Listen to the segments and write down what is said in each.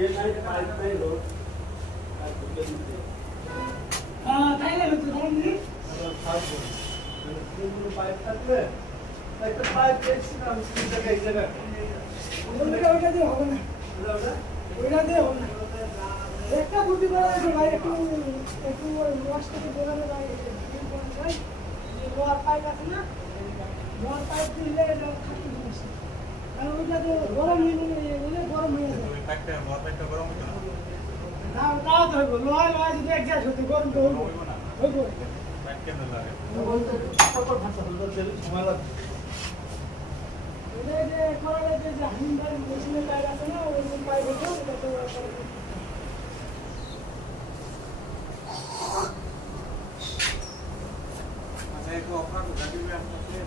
ये नहीं पाइप नहीं लो हाँ ताईले होते नहीं पाइप থাকবে একটা পাইপ দেখছি না আমি জায়গায় এই জায়গা ওইটা দিয়ে হবে না ওইটা দিয়ে হবে না একটা বুদ্ধি করা আছে ভাই একটু ওয়াশ থেকে বোঝানো যায় ভাই যে লোহার পাইপ আছে না লোহার পাইপ দিলে এটা খাটি সমস্যা কারণ ওইটা তো গরম হয়ে যায় ওই পাইপটা লোহার পাইপটা গরম হতো না না তাও তো হইব লোহা যদি একজাস্ট হতে গরম তো হইব হইব পাইপ কেন লাগে বলতে সকল ভাষা বলতে দেরি সময় লাগবে এটা যে করালে যে হিন্দার মেশিনের পাইপ আছে না ওই পাইপ হতো এটা তো আচ্ছা একটু অফার গাড়ি में आपने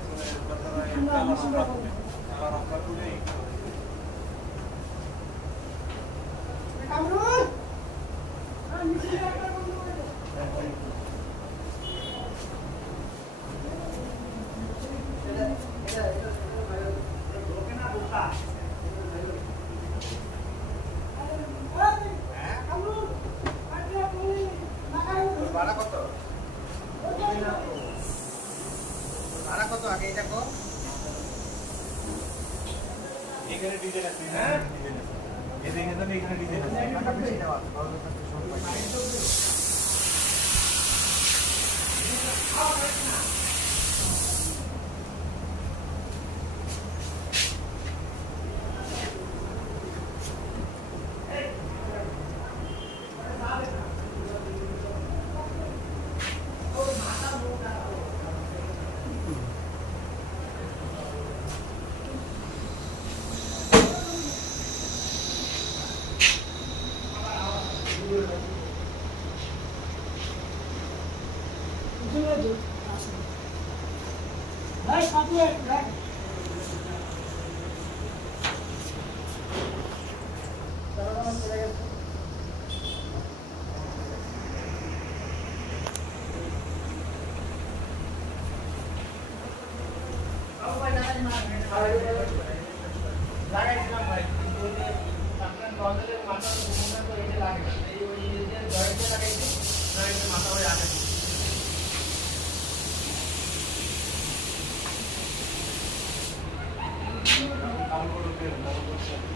बता रहा है কালার অফার করে কামরুল আর মিছিল একটা বন্ধ করে দে ভাড়া কত ভাড়া কত আগে দেখো এখানে ডিজাইন আছে হ্যাঁ এই দেখেন তো এখানে ডিজাইন আছে টাকা বেশি দেওয়া ভাই সাথে রাখ লাগাইছিলাম ভাই কিন্তু যে আপনার নজরের মাথা ঘুমটা তো এটা লাগে না এই ওই যে জয়েন্টে লাগাইছি জয়েন্টের মাথা হয়ে আসে কাউন্ট করতে